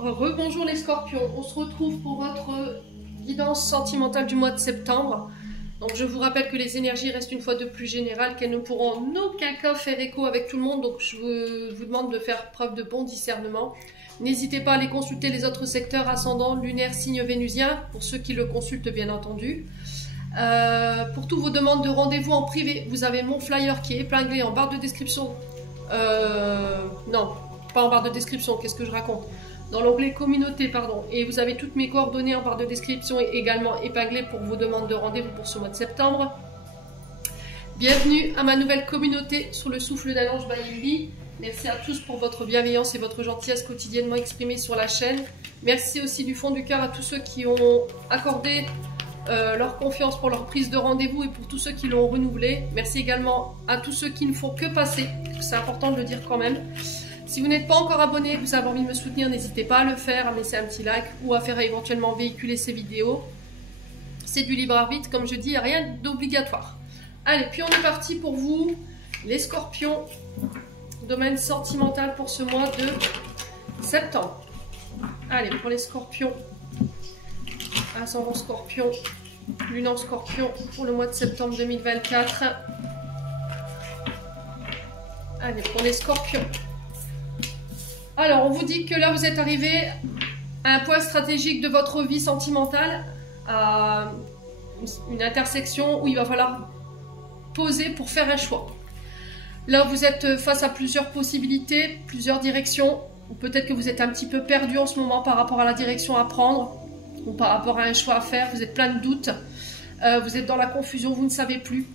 Rebonjour les scorpions, on se retrouve pour votre guidance sentimentale du mois de septembre. Donc je vous rappelle que les énergies restent une fois de plus générales, qu'elles ne pourront en aucun cas faire écho avec tout le monde, donc je vous demande de faire preuve de bon discernement. N'hésitez pas à aller consulter les autres secteurs ascendant, lunaire, signe vénusien, pour ceux qui le consultent bien entendu. Pour toutes vos demandes de rendez-vous en privé, vous avez mon flyer qui est épinglé en barre de description. Non, pas en barre de description, qu'est-ce que je raconte? Dans l'onglet communauté, pardon. Et vous avez toutes mes coordonnées en barre de description et également épinglées pour vos demandes de rendez-vous pour ce mois de septembre. Bienvenue à ma nouvelle communauté sous le souffle d'un ange Bayimbi. Merci à tous pour votre bienveillance et votre gentillesse quotidiennement exprimée sur la chaîne. Merci aussi du fond du cœur à tous ceux qui ont accordé leur confiance pour leur prise de rendez-vous et pour tous ceux qui l'ont renouvelé. Merci également à tous ceux qui ne font que passer. C'est important de le dire quand même. Si vous n'êtes pas encore abonné, vous avez envie de me soutenir, n'hésitez pas à le faire, à me laisser un petit like ou à faire éventuellement véhiculer ces vidéos. C'est du libre arbitre, comme je dis, rien d'obligatoire. Allez, puis on est parti pour vous, les scorpions, domaine sentimental pour ce mois de septembre. Allez, pour les scorpions, ascendant scorpion, lune en scorpion pour le mois de septembre 2024. Allez, pour les scorpions. Alors, on vous dit que là, vous êtes arrivé à un point stratégique de votre vie sentimentale, à une intersection où il va falloir poser pour faire un choix. Là, vous êtes face à plusieurs possibilités, plusieurs directions, ou peut-être que vous êtes un petit peu perdu en ce moment par rapport à la direction à prendre, ou par rapport à un choix à faire, vous êtes plein de doutes, vous êtes dans la confusion, vous ne savez plus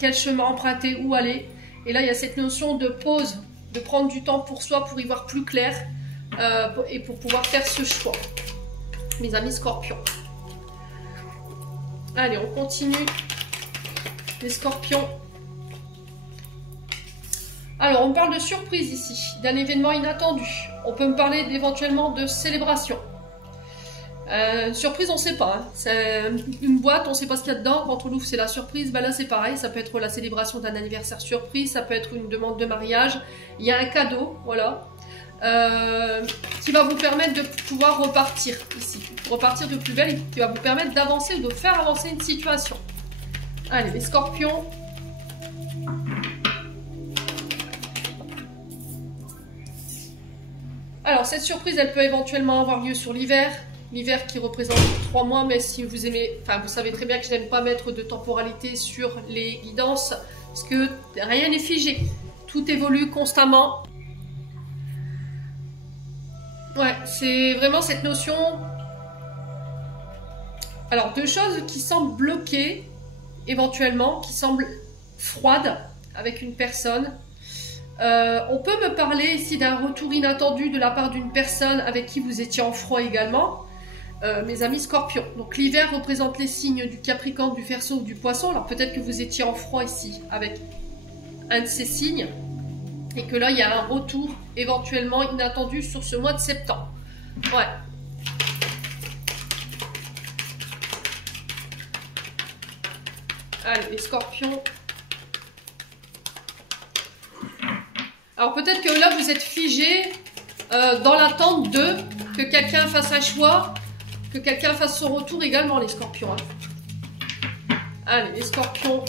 quel chemin emprunter, où aller. Et là, il y a cette notion de pause, de prendre du temps pour soi, pour y voir plus clair et pour pouvoir faire ce choix. Mes amis scorpions. Allez, on continue. Les scorpions. Alors, on parle de surprise ici, d'un événement inattendu. On peut me parler éventuellement de célébration. Surprise, on ne sait pas. Hein. C'est une boîte, on ne sait pas ce qu'il y a dedans. Quand on l'ouvre, c'est la surprise. Ben là, c'est pareil. Ça peut être la célébration d'un anniversaire surprise. Ça peut être une demande de mariage. Il y a un cadeau, voilà, qui va vous permettre de pouvoir repartir ici. Repartir de plus belle et qui va vous permettre d'avancer ou de faire avancer une situation. Allez, les scorpions. Alors, cette surprise, elle peut éventuellement avoir lieu sur l'hiver. L'hiver qui représente 3 mois, mais si vous aimez, enfin vous savez très bien que je n'aime pas mettre de temporalité sur les guidances, parce que rien n'est figé, tout évolue constamment. Ouais, c'est vraiment cette notion. Alors, deux choses qui semblent bloquées, éventuellement, qui semblent froides avec une personne. On peut me parler ici d'un retour inattendu de la part d'une personne avec qui vous étiez en froid également. Mes amis scorpions. Donc l'hiver représente les signes du Capricorne, du Verseau ou du Poisson. Alors peut-être que vous étiez en froid ici avec un de ces signes et que là il y a un retour éventuellement inattendu sur ce mois de septembre. Ouais. Allez, les scorpions. Alors peut-être que là vous êtes figé dans l'attente de que quelqu'un fasse un choix, que quelqu'un fasse son retour également, les scorpions. Hein. Allez, les scorpions.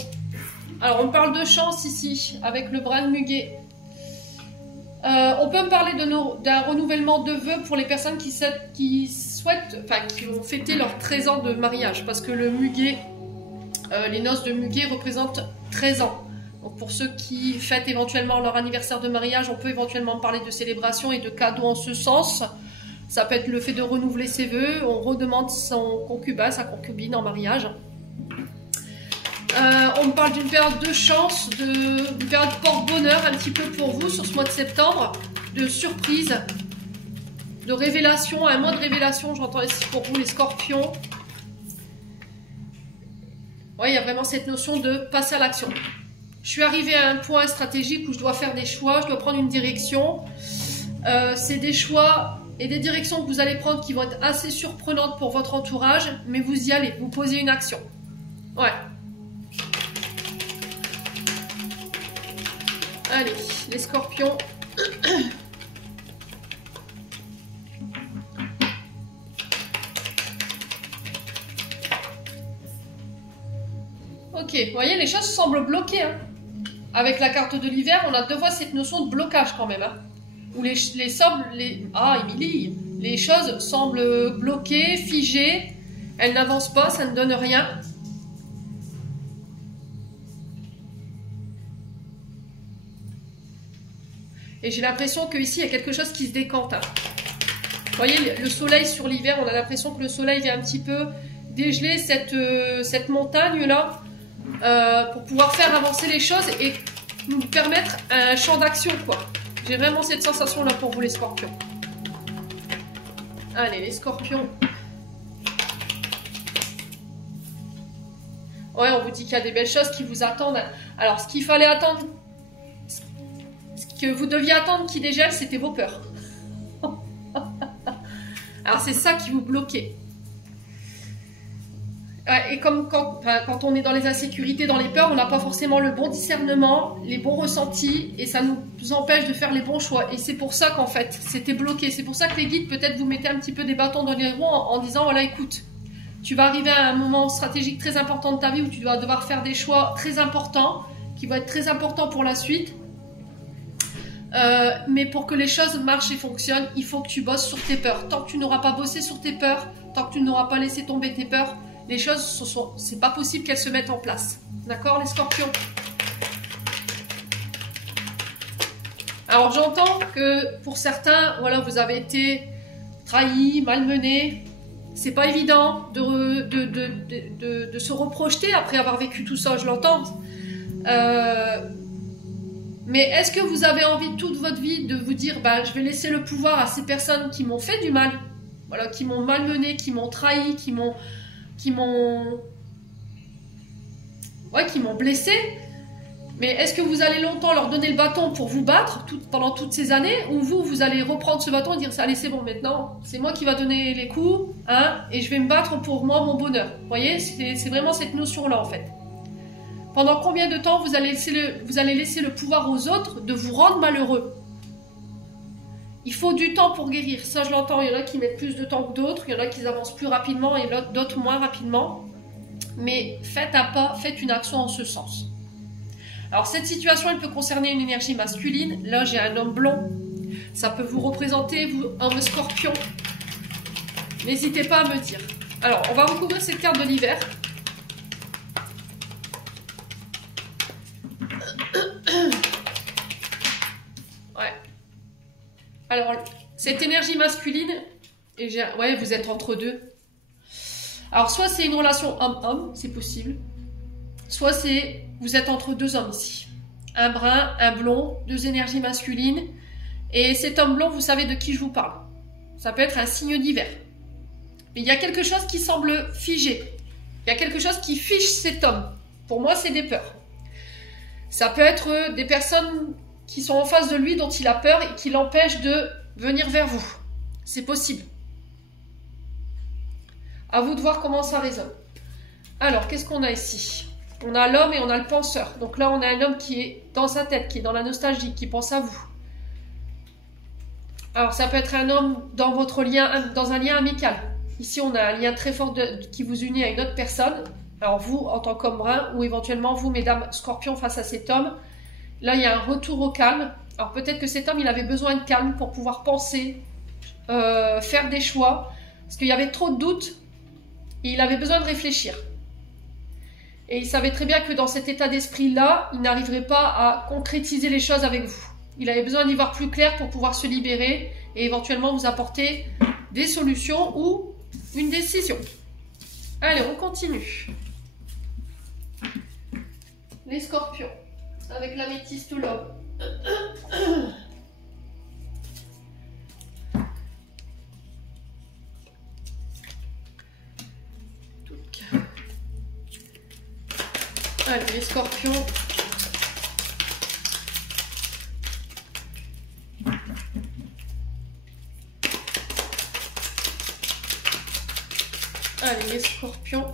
Alors, on parle de chance ici, avec le brin de muguet. On peut me parler d'un renouvellement de vœux pour les personnes qui souhaitent, enfin, qui ont fêté leurs 13 ans de mariage. Parce que le muguet, les noces de muguet représentent 13 ans. Donc, pour ceux qui fêtent éventuellement leur anniversaire de mariage, on peut éventuellement parler de célébration et de cadeaux en ce sens. Ça peut être le fait de renouveler ses vœux, on redemande son concubin, sa concubine en mariage. On me parle d'une période de chance, d'une période porte-bonheur un petit peu pour vous sur ce mois de septembre, de surprise, de révélation, un mois de révélation, j'entends ici pour vous les scorpions. Ouais, il y a vraiment cette notion de passer à l'action. Je suis arrivée à un point stratégique où je dois faire des choix, je dois prendre une direction. C'est des choix et des directions que vous allez prendre qui vont être assez surprenantes pour votre entourage, mais vous y allez, vous posez une action. Ouais. Allez, les scorpions. bloqué. Vous voyez, les choses semblent bloquées. Hein. Avec la carte de l'hiver, on a deux fois cette notion de blocage quand même. Hein. Où Ah, Émilie, les choses semblent bloquées, figées. Elles n'avancent pas, ça ne donne rien. Et j'ai l'impression qu'ici, il y a quelque chose qui se décante. Hein. Vous voyez, le soleil sur l'hiver, on a l'impression que le soleil vient un petit peu dégeler cette montagne-là pour pouvoir faire avancer les choses et nous permettre un champ d'action, quoi. J'ai vraiment cette sensation-là pour vous, les scorpions. Allez, les scorpions. Ouais, on vous dit qu'il y a des belles choses qui vous attendent. Alors, ce qu'il fallait attendre, ce que vous deviez attendre qui dégèle, c'était vos peurs. Alors, c'est ça qui vous bloquait. Et comme quand on est dans les insécurités, dans les peurs, on n'a pas forcément le bon discernement, les bons ressentis, et ça nous empêche de faire les bons choix. Et c'est pour ça qu'en fait, c'était bloqué. C'est pour ça que les guides, peut-être, vous mettez un petit peu des bâtons dans les roues en disant, voilà, écoute, tu vas arriver à un moment stratégique très important de ta vie où tu vas devoir faire des choix très importants, qui vont être très importants pour la suite. Mais pour que les choses marchent et fonctionnent, il faut que tu bosses sur tes peurs. Tant que tu n'auras pas bossé sur tes peurs, tant que tu n'auras pas laissé tomber tes peurs, les choses, c'est pas possible qu'elles se mettent en place. D'accord, les scorpions? Alors, j'entends que pour certains, voilà, vous avez été trahis, malmenés. C'est pas évident de se reprojeter après avoir vécu tout ça, je l'entends. Mais est-ce que vous avez envie toute votre vie de vous dire, bah, je vais laisser le pouvoir à ces personnes qui m'ont fait du mal, voilà, qui m'ont malmené, qui m'ont trahi, qui m'ont blessé. Mais est-ce que vous allez longtemps leur donner le bâton pour vous battre pendant toutes ces années, ou vous allez reprendre ce bâton et dire, allez, c'est bon, maintenant, c'est moi qui va donner les coups, hein, et je vais me battre pour moi, mon bonheur. Vous voyez, c'est vraiment cette notion-là, en fait. Pendant combien de temps vous allez laisser le pouvoir aux autres de vous rendre malheureux? Il faut du temps pour guérir. Ça, je l'entends. Il y en a qui mettent plus de temps que d'autres. Il y en a qui avancent plus rapidement et d'autres moins rapidement. Mais faites un pas, faites une action en ce sens. Alors, cette situation, elle peut concerner une énergie masculine. Là, j'ai un homme blond. Ça peut vous représenter, vous, homme scorpion. N'hésitez pas à me dire. Alors, on va recouvrir cette carte de l'hiver. Ouais. Alors, cette énergie masculine, ouais, vous êtes entre deux. Alors, soit c'est une relation homme-homme, c'est possible. Soit vous êtes entre deux hommes ici. Un brun, un blond, deux énergies masculines. Et cet homme blond, vous savez de qui je vous parle. Ça peut être un signe d'hiver. Mais il y a quelque chose qui semble figé. Il y a quelque chose qui fiche cet homme. Pour moi, c'est des peurs. Ça peut être des personnes qui sont en face de lui, dont il a peur et qui l'empêchent de venir vers vous. C'est possible. À vous de voir comment ça résonne. Alors, qu'est-ce qu'on a ici? On a l'homme et on a le penseur. Donc là, on a un homme qui est dans sa tête, qui est dans la nostalgie, qui pense à vous. Alors, ça peut être un homme dans votre lien, dans un lien amical. Ici, on a un lien très fort qui vous unit à une autre personne. Alors vous, en tant qu'homme brun, ou éventuellement vous, mesdames scorpions, face à cet homme, là, il y a un retour au calme. Alors peut-être que cet homme, il avait besoin de calme pour pouvoir penser, faire des choix, parce qu'il y avait trop de doutes, et il avait besoin de réfléchir. Et il savait très bien que dans cet état d'esprit-là, il n'arriverait pas à concrétiser les choses avec vous. Il avait besoin d'y voir plus clair pour pouvoir se libérer, et éventuellement vous apporter des solutions ou une décision. Allez, on continue. Les scorpions, avec l'améthyste l'homme. Allez, les scorpions. Allez, les scorpions.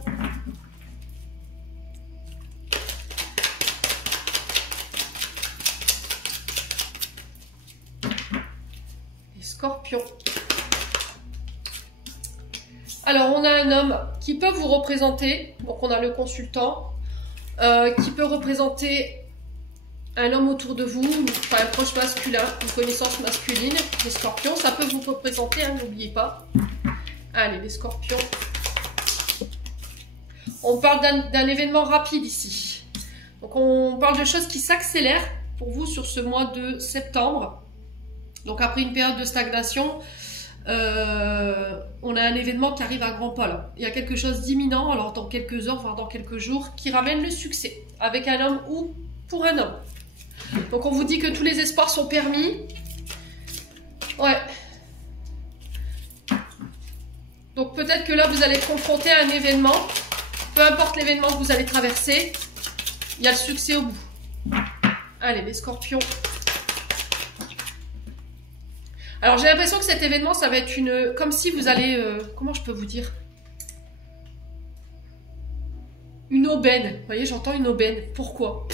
Scorpion. Alors, on a un homme qui peut vous représenter. Donc, on a le consultant. qui peut représenter un homme autour de vous, enfin un proche masculin, une connaissance masculine. Les scorpions, ça peut vous représenter, hein, n'oubliez pas. Allez, les scorpions. On parle d'un événement rapide ici. Donc on parle de choses qui s'accélèrent pour vous sur ce mois de septembre. Donc après une période de stagnation, on a un événement qui arrive à grands pas là. Il y a quelque chose d'imminent, alors dans quelques heures, voire dans quelques jours, qui ramène le succès avec un homme ou pour un homme. Donc on vous dit que tous les espoirs sont permis. Ouais. Donc peut-être que là vous allez être confronté à un événement. Peu importe l'événement que vous allez traverser, il y a le succès au bout. Allez, les scorpions. Alors j'ai l'impression que cet événement, ça va être une... Comme si vous allez... comment je peux vous dire? Une aubaine. Vous voyez, j'entends une aubaine. Pourquoi?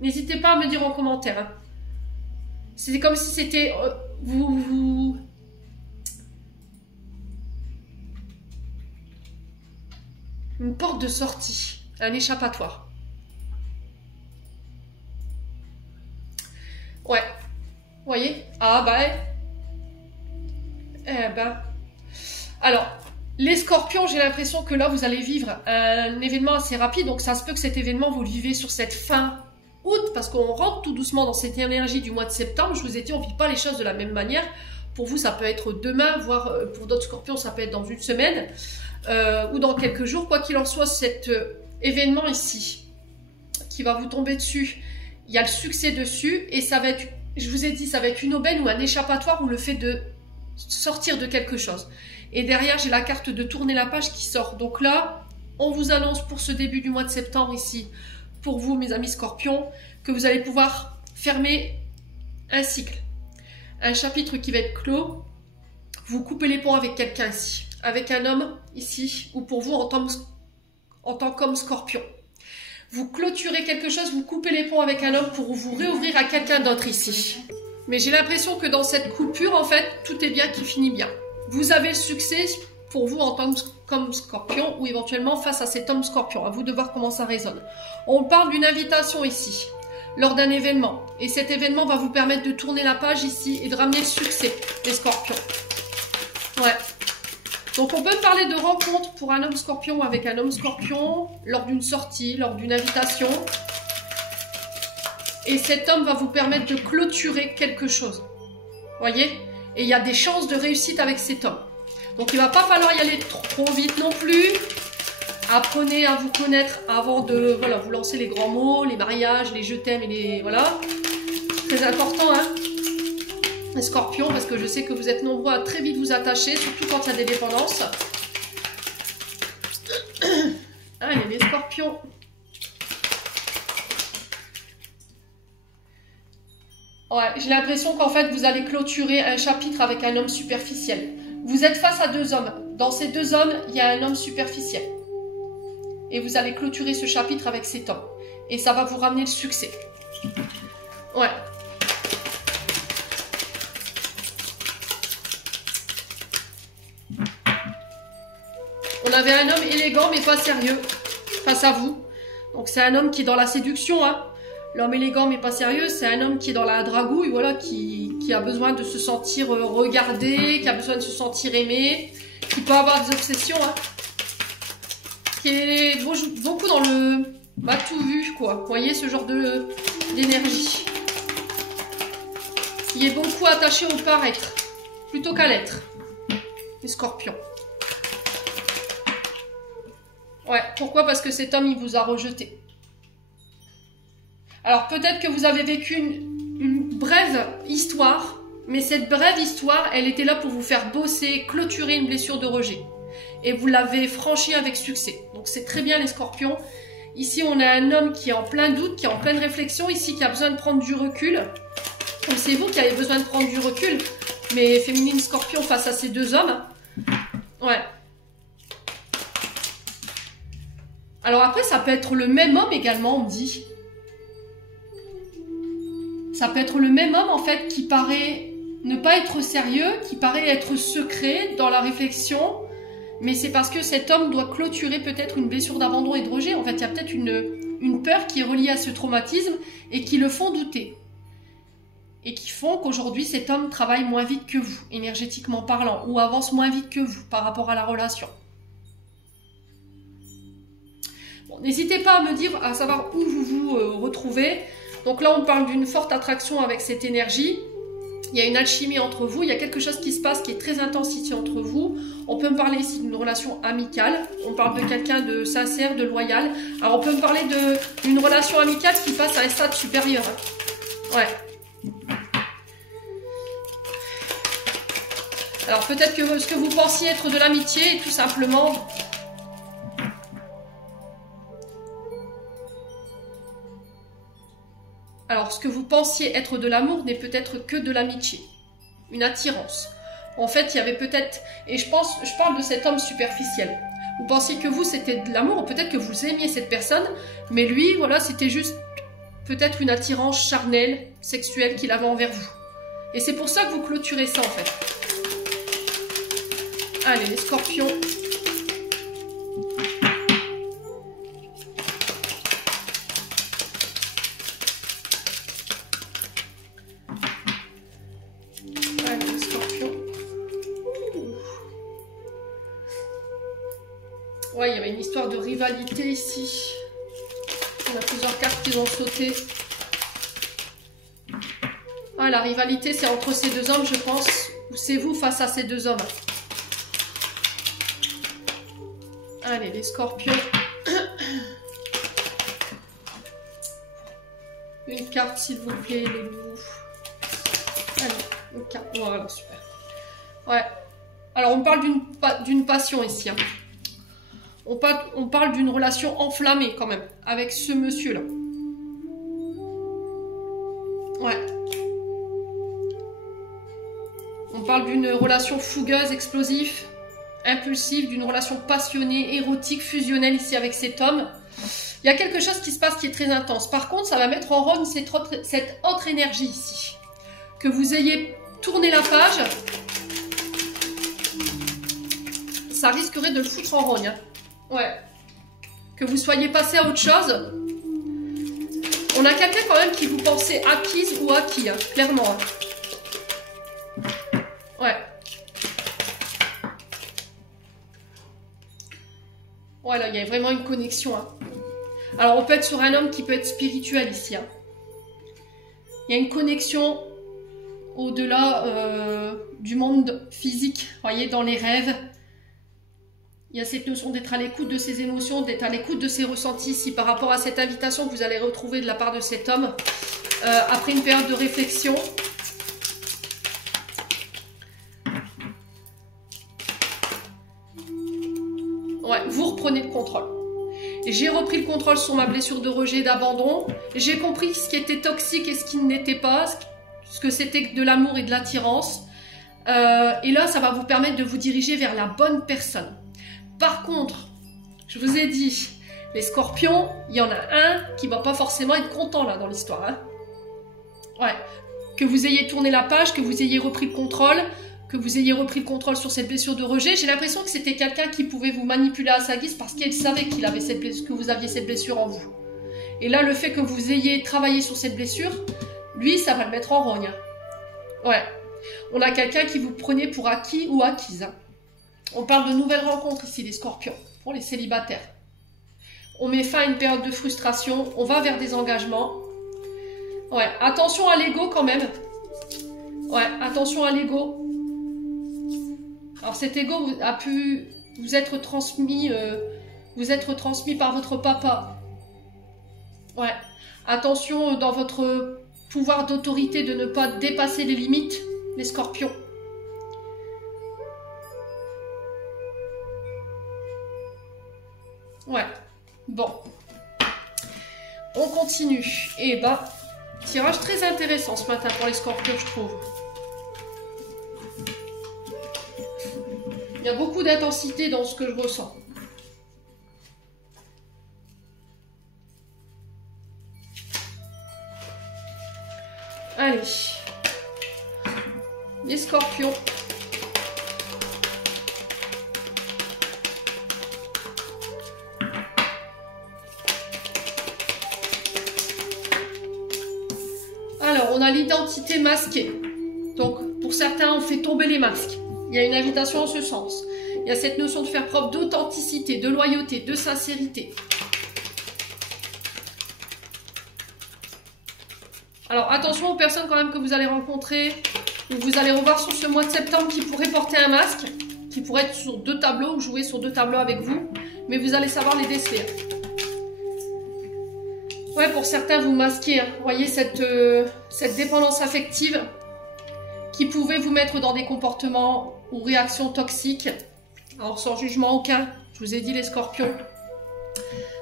N'hésitez pas à me dire en commentaire. Hein. C'est comme si c'était... Une porte de sortie. Un échappatoire. Ouais. Vous voyez? Ah bah... Eh ben... Alors, les scorpions, j'ai l'impression que là, vous allez vivre un événement assez rapide. Donc ça se peut que cet événement, vous le vivez sur cette fin août, parce qu'on rentre tout doucement dans cette énergie du mois de septembre. Je vous ai dit, on ne vit pas les choses de la même manière. Pour vous, ça peut être demain, voire pour d'autres scorpions, ça peut être dans une semaine ou dans quelques jours. Quoi qu'il en soit, cet événement ici qui va vous tomber dessus, il y a le succès dessus et ça va être, je vous ai dit, ça va être une aubaine ou un échappatoire ou le fait de sortir de quelque chose. Et derrière, j'ai la carte de tourner la page qui sort. Donc là, on vous annonce pour ce début du mois de septembre ici, pour vous, mes amis scorpions, que vous allez pouvoir fermer un cycle. Un chapitre qui va être clos. Vous coupez les ponts avec quelqu'un ici. Avec un homme ici. Ou pour vous en tant qu'homme scorpion. Vous clôturez quelque chose, vous coupez les ponts avec un homme pour vous réouvrir à quelqu'un d'autre ici. Mais j'ai l'impression que dans cette coupure, en fait, tout est bien qui finit bien. Vous avez le succès pour vous en tant qu'homme scorpion ou éventuellement face à cet homme scorpion. À vous de voir comment ça résonne. On parle d'une invitation ici, lors d'un événement. Et cet événement va vous permettre de tourner la page ici et de ramener le succès, les scorpions. Ouais. Donc on peut parler de rencontre pour un homme scorpion ou avec un homme scorpion, lors d'une sortie, lors d'une invitation. Et cet homme va vous permettre de clôturer quelque chose. Voyez? Et il y a des chances de réussite avec cet homme. Donc il ne va pas falloir y aller trop vite non plus. Apprenez à vous connaître avant de vous lancer les grands mots, les mariages, les je t'aime et les... Voilà. Très important, hein, les scorpions, parce que je sais que vous êtes nombreux à très vite vous attacher, surtout quand il y a des dépendances. Allez, les scorpions. Ouais, j'ai l'impression qu'en fait, vous allez clôturer un chapitre avec un homme superficiel. Vous êtes face à deux hommes. Dans ces deux hommes, il y a un homme superficiel. Et vous allez clôturer ce chapitre avec cet homme. Et ça va vous ramener le succès. Ouais. On avait un homme élégant mais pas sérieux face à vous. Donc c'est un homme qui est dans la séduction, hein. L'homme élégant mais pas sérieux, c'est un homme qui est dans la dragouille, voilà, qui a besoin de se sentir regardé, qui a besoin de se sentir aimé, qui peut avoir des obsessions, hein, qui est beaucoup dans le tout vu, quoi. Vous voyez ce genre d'énergie. Qui est beaucoup attaché au paraître, plutôt qu'à l'être. Les scorpions. Ouais, pourquoi? Parce que cet homme, il vous a rejeté. Alors peut-être que vous avez vécu une brève histoire, mais cette brève histoire, elle était là pour vous faire bosser, clôturer une blessure de rejet. Et vous l'avez franchie avec succès. Donc c'est très bien les scorpions. Ici on a un homme qui est en plein doute, qui est en pleine réflexion, ici qui a besoin de prendre du recul. Comme c'est vous qui avez besoin de prendre du recul, mais féminine scorpion face à ces deux hommes. Ouais. Alors après ça peut être le même homme également, on me dit. Ça peut être le même homme, en fait, qui paraît ne pas être sérieux, qui paraît être secret dans la réflexion, mais c'est parce que cet homme doit clôturer peut-être une blessure d'abandon et de rejet. En fait, il y a peut-être une une peur qui est reliée à ce traumatisme et qui le font douter. Et qui font qu'aujourd'hui, cet homme travaille moins vite que vous, énergétiquement parlant, ou avance moins vite que vous par rapport à la relation. Bon, n'hésitez pas à me dire, à savoir où vous vous retrouvez. Donc là, on parle d'une forte attraction avec cette énergie. Il y a une alchimie entre vous, il y a quelque chose qui se passe qui est très intense ici entre vous. On peut me parler ici d'une relation amicale, on parle de quelqu'un de sincère, de loyal. Alors on peut me parler d'une relation amicale qui passe à un stade supérieur. Ouais. Alors peut-être que ce que vous pensiez être de l'amitié est tout simplement... Alors, ce que vous pensiez être de l'amour n'est peut-être que de l'amitié, une attirance. En fait, il y avait peut-être, et je parle de cet homme superficiel. Vous pensiez que vous, c'était de l'amour, peut-être que vous aimiez cette personne, mais lui, voilà, c'était juste peut-être une attirance charnelle, sexuelle qu'il avait envers vous. Et c'est pour ça que vous clôturez ça, en fait. Allez, les scorpions. Ouais, il y avait une histoire de rivalité ici. On a plusieurs cartes qui ont sauté. Ah, la rivalité, c'est entre ces deux hommes, je pense. Ou c'est vous face à ces deux hommes. Allez, les scorpions. Une carte, s'il vous plaît, les loups. Allez, une carte. Voilà, super. Ouais. Alors, on parle d'une passion ici. Hein. On parle d'une relation enflammée quand même, avec ce monsieur-là. Ouais. On parle d'une relation fougueuse, explosive, impulsive, d'une relation passionnée, érotique, fusionnelle ici avec cet homme. Il y a quelque chose qui se passe qui est très intense. Par contre, ça va mettre en rogne cette autre énergie ici. Que vous ayez tourné la page, ça risquerait de le foutre en rogne. Hein. Ouais. Que vous soyez passé à autre chose. On a quelqu'un quand même qui vous pensez acquise ou acquis, hein, clairement. Hein. Ouais. Voilà, il y a vraiment une connexion. Hein. Alors, on peut être sur un homme qui peut être spirituel ici. Hein. Il y a une connexion au-delà du monde physique, voyez, dans les rêves. Il y a cette notion d'être à l'écoute de ses émotions, d'être à l'écoute de ses ressentis ici par rapport à cette invitation que vous allez retrouver de la part de cet homme après une période de réflexion. Ouais, vous reprenez le contrôle. J'ai repris le contrôle sur ma blessure de rejet, d'abandon. J'ai compris ce qui était toxique et ce qui n'était pas, ce que c'était de l'amour et de l'attirance. Et là, ça va vous permettre de vous diriger vers la bonne personne. Par contre, je vous ai dit, les scorpions, il y en a un qui ne va pas forcément être content là dans l'histoire. Hein. Ouais. Que vous ayez tourné la page, que vous ayez repris le contrôle, sur cette blessure de rejet. J'ai l'impression que c'était quelqu'un qui pouvait vous manipuler à sa guise parce qu'il savait qu'il avait que vous aviez cette blessure en vous. Et là, le fait que vous ayez travaillé sur cette blessure, lui, ça va le mettre en rogne. Ouais. On a quelqu'un qui vous prenait pour acquis ou acquise. Hein. On parle de nouvelles rencontres ici, les scorpions, pour les célibataires. On met fin à une période de frustration, on va vers des engagements. Ouais, attention à l'ego quand même. Ouais, attention à l'ego. Alors cet ego a pu vous être transmis par votre papa. Ouais, attention dans votre pouvoir d'autorité de ne pas dépasser les limites, les scorpions. Ouais, bon. On continue. Et bah, tirage très intéressant ce matin pour les scorpions, je trouve. Il y a beaucoup d'intensité dans ce que je ressens. Allez. Les scorpions. a l'identité masquée. Donc, pour certains, on fait tomber les masques. Il y a une invitation en ce sens. Il y a cette notion de faire preuve d'authenticité, de loyauté, de sincérité. Alors, attention aux personnes quand même que vous allez rencontrer, ou vous allez revoir sur ce mois de septembre qui pourraient porter un masque, qui pourrait être sur 2 tableaux, ou jouer sur 2 tableaux avec vous, mais vous allez savoir les déceler. Ouais, pour certains, vous masquez, hein. Vous voyez cette dépendance affective qui pouvait vous mettre dans des comportements ou réactions toxiques. Alors, sans jugement aucun, je vous ai dit les scorpions.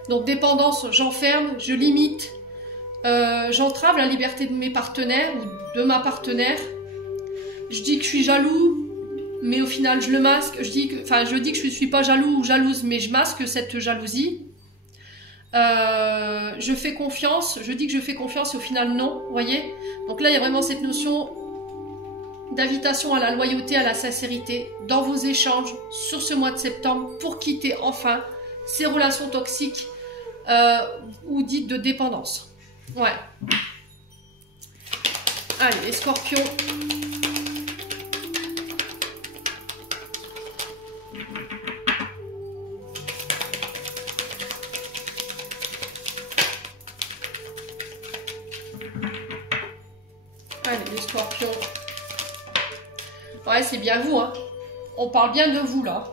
Donc, dépendance, j'enferme, je limite, j'entrave la liberté de mes partenaires ou de ma partenaire. Je dis que je suis jaloux, mais au final, je le masque. Je dis que je ne suis pas jaloux ou jalouse, mais je masque cette jalousie. Je fais confiance, je dis que je fais confiance et au final non, vous voyez. Donc là il y a vraiment cette notion d'invitation à la loyauté, à la sincérité dans vos échanges sur ce mois de septembre pour quitter enfin ces relations toxiques ou dites de dépendance. Ouais. Allez les scorpions. Allez, les scorpions. Ouais, c'est bien vous, hein. On parle bien de vous, là.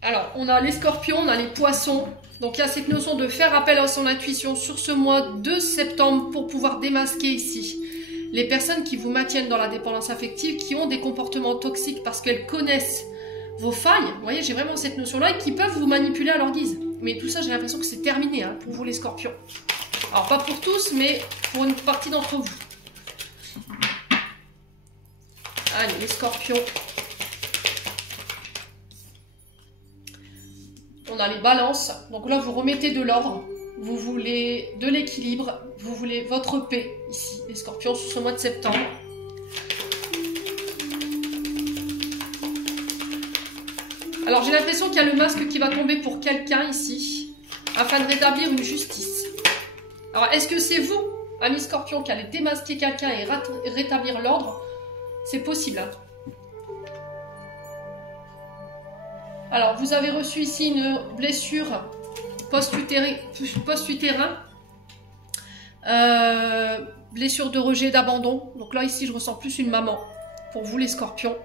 Alors, on a les scorpions, on a les poissons. Donc, il y a cette notion de faire appel à son intuition sur ce mois de septembre pour pouvoir démasquer ici les personnes qui vous maintiennent dans la dépendance affective, qui ont des comportements toxiques parce qu'elles connaissent vos failles. Vous voyez, j'ai vraiment cette notion-là et qui peuvent vous manipuler à leur guise. Mais tout ça, j'ai l'impression que c'est terminé, hein, pour vous, les scorpions. Alors, pas pour tous, mais pour une partie d'entre vous. Allez, les scorpions. On a les balances. Donc là, vous remettez de l'ordre. Vous voulez de l'équilibre. Vous voulez votre paix, ici, les scorpions, sur ce mois de septembre. Alors, j'ai l'impression qu'il y a le masque qui va tomber pour quelqu'un, ici, afin de rétablir une justice. Alors, est-ce que c'est vous, ami scorpion, qui allez démasquer quelqu'un et rétablir l'ordre? C'est possible, hein. Alors, vous avez reçu ici une blessure post-utérin. Blessure de rejet, d'abandon. Donc là, ici, je ressens plus une maman. Pour vous, les scorpions.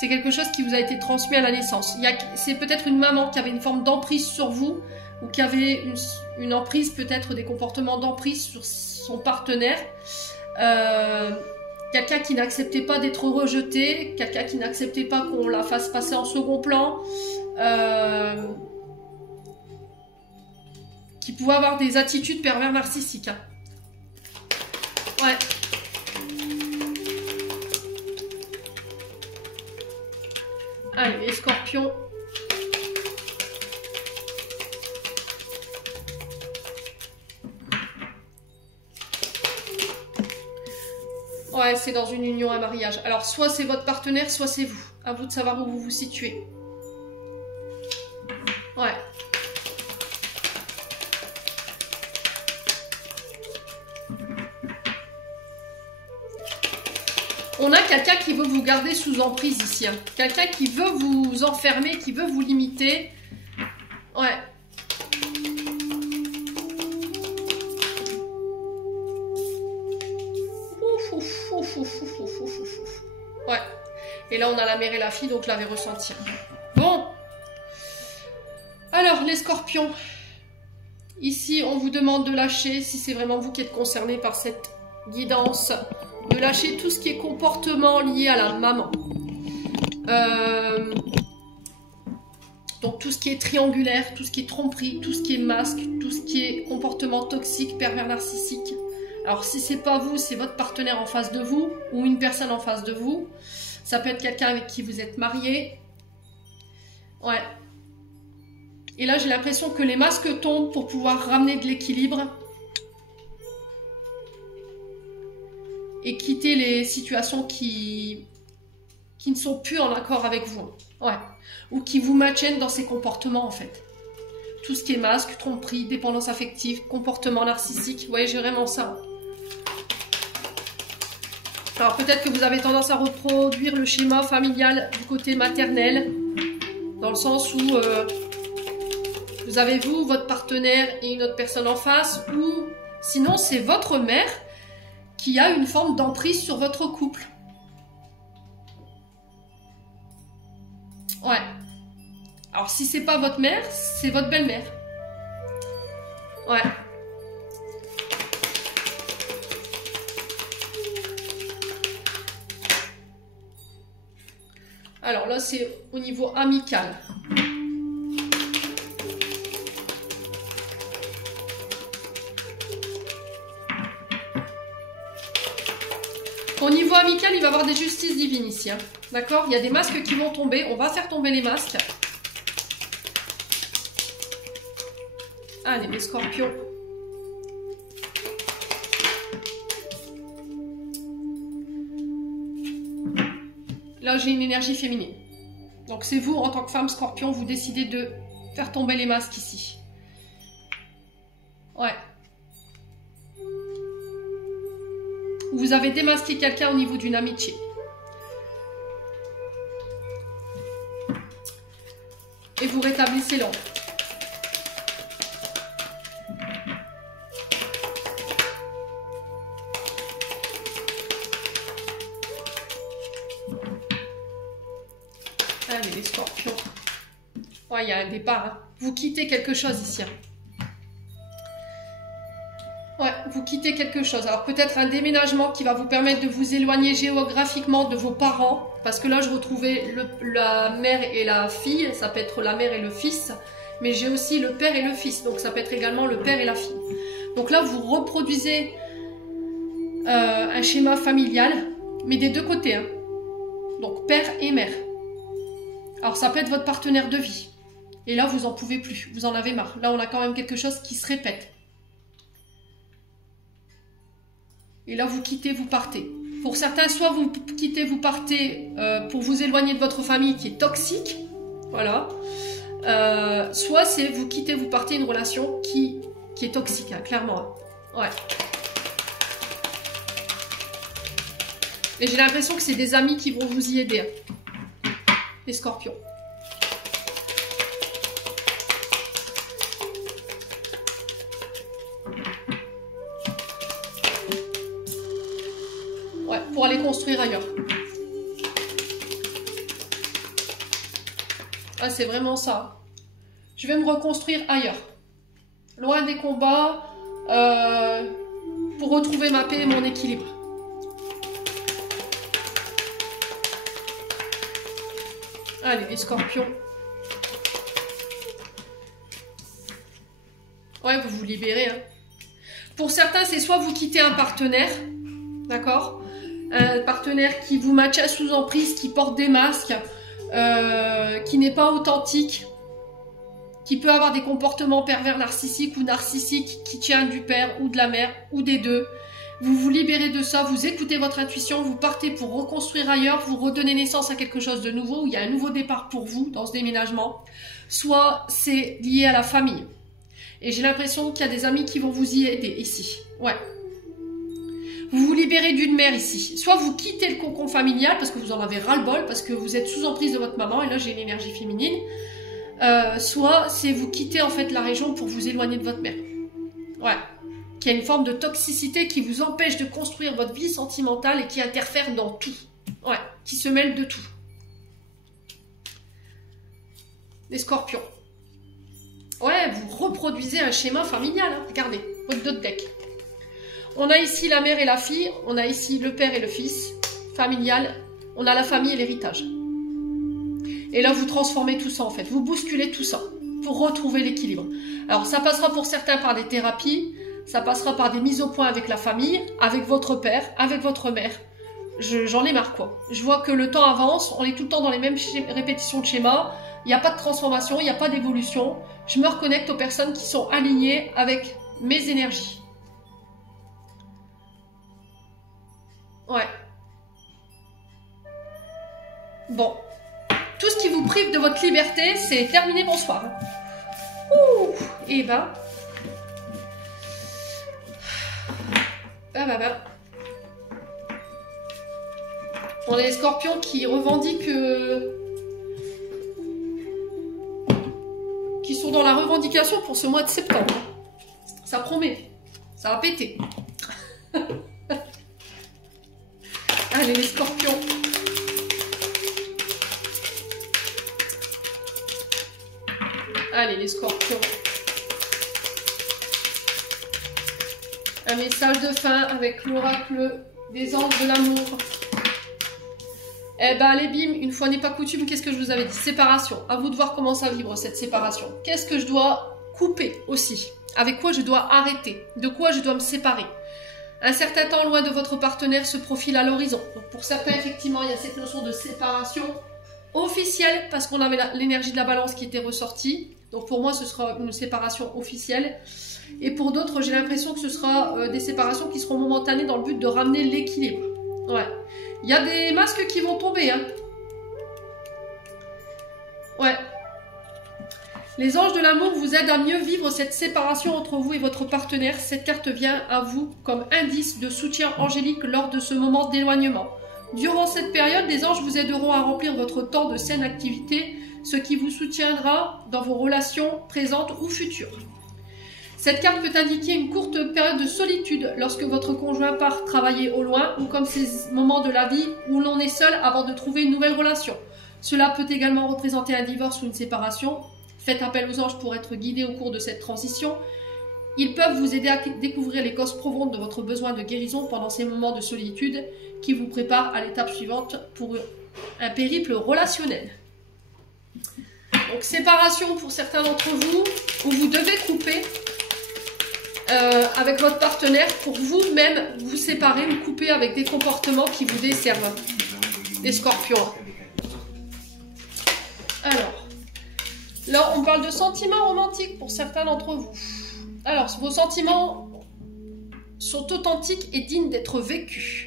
C'est quelque chose qui vous a été transmis à la naissance. C'est peut-être une maman qui avait une forme d'emprise sur vous, ou qui avait une emprise, peut-être des comportements d'emprise sur son partenaire. Quelqu'un qui n'acceptait pas d'être rejeté, quelqu'un qui n'acceptait pas qu'on la fasse passer en second plan, qui pouvait avoir des attitudes pervers narcissiques. Hein. Ouais. Allez, les scorpions. Ouais, c'est dans une union, un mariage. Alors, soit c'est votre partenaire, soit c'est vous. À vous de savoir où vous vous situez. Ouais. On a quelqu'un qui veut vous garder sous emprise ici. Hein. Quelqu'un qui veut vous enfermer, qui veut vous limiter. Ouais. Ouais. Et là, on a la mère et la fille, donc je l'avais ressenti. Bon. Alors, les scorpions. Ici, on vous demande de lâcher, si c'est vraiment vous qui êtes concerné par cette guidance, de lâcher tout ce qui est comportement lié à la maman. Donc, tout ce qui est triangulaire, tout ce qui est tromperie, tout ce qui est masque, tout ce qui est comportement toxique, pervers narcissique. Alors, si c'est pas vous, c'est votre partenaire en face de vous ou une personne en face de vous. Ça peut être quelqu'un avec qui vous êtes marié. Ouais. Et là, j'ai l'impression que les masques tombent pour pouvoir ramener de l'équilibre et quitter les situations qui ne sont plus en accord avec vous. Ouais. Ou qui vous maintiennent dans ces comportements, en fait. tout ce qui est masque, tromperie, dépendance affective, comportement narcissique. Vous voyez, j'ai vraiment ça. Alors peut-être que vous avez tendance à reproduire le schéma familial du côté maternel, dans le sens où vous avez vous, votre partenaire et une autre personne en face, ou sinon c'est votre mère qui a une forme d'emprise sur votre couple. Ouais. Alors si c'est pas votre mère, c'est votre belle-mère. Ouais. Alors là, c'est au niveau amical. Au niveau amical, il va y avoir des justices divines ici. Hein. D'accord? Il y a des masques qui vont tomber. On va faire tomber les masques. Allez, les scorpions. Là, j'ai une énergie féminine. Donc, c'est vous, en tant que femme scorpion, vous décidez de faire tomber les masques ici. Ouais. Vous avez démasqué quelqu'un au niveau d'une amitié. Et vous rétablissez l'ordre. Allez, les scorpions. Ouais, il y a un départ. Hein. Vous quittez quelque chose ici. Hein. Ouais, vous quittez quelque chose. Alors peut-être un déménagement qui va vous permettre de vous éloigner géographiquement de vos parents. Parce que là, je retrouvais la mère et la fille. Ça peut être la mère et le fils. Mais j'ai aussi le père et le fils. Donc ça peut être également le père et la fille. Donc là, vous reproduisez un schéma familial. Mais des deux côtés. Hein. Donc père et mère. Alors ça peut être votre partenaire de vie. Et là, vous n'en pouvez plus. Vous en avez marre. Là, on a quand même quelque chose qui se répète. Et là, vous quittez, vous partez. Pour certains, soit vous quittez, vous partez pour vous éloigner de votre famille qui est toxique. Voilà. Soit c'est vous quittez, vous partez une relation qui est toxique, hein, clairement. Hein. Ouais. Et j'ai l'impression que c'est des amis qui vont vous y aider. Hein. Les scorpions. Ouais, pour aller construire ailleurs. Ah, c'est vraiment ça. Je vais me reconstruire ailleurs. Loin des combats, pour retrouver ma paix et mon équilibre. Allez, les scorpions. Ouais, vous vous libérez. Hein. Pour certains, c'est soit vous quittez un partenaire, d'accord ? Un partenaire qui vous maintient sous emprise, qui porte des masques, qui n'est pas authentique, qui peut avoir des comportements pervers narcissiques ou narcissiques, qui tient du père ou de la mère ou des deux. Vous vous libérez de ça, vous écoutez votre intuition, vous partez pour reconstruire ailleurs, vous redonnez naissance à quelque chose de nouveau, où il y a un nouveau départ pour vous dans ce déménagement. Soit c'est lié à la famille. Et j'ai l'impression qu'il y a des amis qui vont vous y aider ici. Ouais. Vous vous libérez d'une mère ici. Soit vous quittez le cocon familial parce que vous en avez ras-le-bol, parce que vous êtes sous emprise de votre maman, et là j'ai une énergie féminine. Soit c'est vous quittez en fait la région pour vous éloigner de votre mère. Ouais. Qui a une forme de toxicité qui vous empêche de construire votre vie sentimentale et qui interfère dans tout. Ouais. Qui se mêle de tout. Les scorpions. Ouais, vous reproduisez un schéma familial. Hein. Regardez, votre dos de deck. On a ici la mère et la fille, on a ici le père et le fils, familial, on a la famille et l'héritage. Et là, vous transformez tout ça en fait, vous bousculez tout ça pour retrouver l'équilibre. Alors, ça passera pour certains par des thérapies, ça passera par des mises au point avec la famille, avec votre père, avec votre mère. J'en ai marre quoi. Je vois que le temps avance, on est tout le temps dans les mêmes répétitions de schémas, il n'y a pas de transformation, il n'y a pas d'évolution. Je me reconnecte aux personnes qui sont alignées avec mes énergies. Ouais. Bon. Tout ce qui vous prive de votre liberté, c'est terminé, bonsoir. Ouh. Et ben... On a les scorpions qui revendiquent... qui sont dans la revendication pour ce mois de septembre. Ça promet. Ça va péter. Allez, les scorpions. Allez, les scorpions. Un message de fin avec l'oracle des anges de l'amour. Eh ben, allez, bim, une fois n'est pas coutume, qu'est-ce que je vous avais dit? Séparation. À vous de voir comment ça vibre, cette séparation. Qu'est-ce que je dois couper aussi? Avec quoi je dois arrêter? De quoi je dois me séparer? Un certain temps loin de votre partenaire se profile à l'horizon. Donc pour certains, effectivement, il y a cette notion de séparation officielle, parce qu'on avait l'énergie de la balance qui était ressortie. Donc pour moi, ce sera une séparation officielle. Et pour d'autres, j'ai l'impression que ce sera des séparations qui seront momentanées dans le but de ramener l'équilibre. Ouais. Il y a des masques qui vont tomber, hein. Ouais. Les anges de l'amour vous aident à mieux vivre cette séparation entre vous et votre partenaire. Cette carte vient à vous comme indice de soutien angélique lors de ce moment d'éloignement. Durant cette période, les anges vous aideront à remplir votre temps de saine activité, ce qui vous soutiendra dans vos relations présentes ou futures. Cette carte peut indiquer une courte période de solitude lorsque votre conjoint part travailler au loin ou comme ces moments de la vie où l'on est seul avant de trouver une nouvelle relation. Cela peut également représenter un divorce ou une séparation. Faites appel aux anges pour être guidés au cours de cette transition. Ils peuvent vous aider à découvrir les causes profondes de votre besoin de guérison pendant ces moments de solitude qui vous préparent à l'étape suivante pour un périple relationnel. Donc séparation pour certains d'entre vous où vous devez couper avec votre partenaire pour vous-même vous séparer ou couper avec des comportements qui vous desservent. Les scorpions. Alors, là on parle de sentiments romantiques pour certains d'entre vous. Alors, vos sentiments sont authentiques et dignes d'être vécus.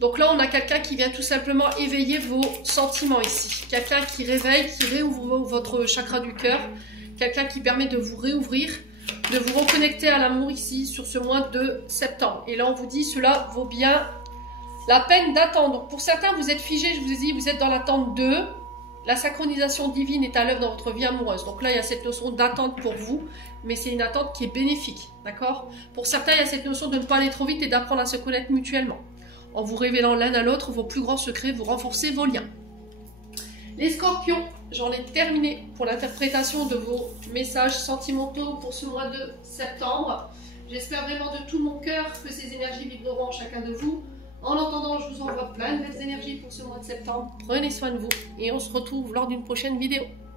Donc là, on a quelqu'un qui vient tout simplement éveiller vos sentiments ici. Quelqu'un qui réveille, qui réouvre votre chakra du cœur. Quelqu'un qui permet de vous réouvrir, de vous reconnecter à l'amour ici sur ce mois de septembre. Et là, on vous dit, cela vaut bien la peine d'attendre. Donc pour certains, vous êtes figés, je vous ai dit, vous êtes dans l'attente de... La synchronisation divine est à l'œuvre dans votre vie amoureuse. Donc là, il y a cette notion d'attente pour vous, mais c'est une attente qui est bénéfique, d'accord? Pour certains, il y a cette notion de ne pas aller trop vite et d'apprendre à se connaître mutuellement. En vous révélant l'un à l'autre vos plus grands secrets, vous renforcez vos liens. Les scorpions, j'en ai terminé pour l'interprétation de vos messages sentimentaux pour ce mois de septembre. J'espère vraiment de tout mon cœur que ces énergies vibreront en chacun de vous. En attendant, je vous envoie plein de belles énergies pour ce mois de septembre. Prenez soin de vous et on se retrouve lors d'une prochaine vidéo.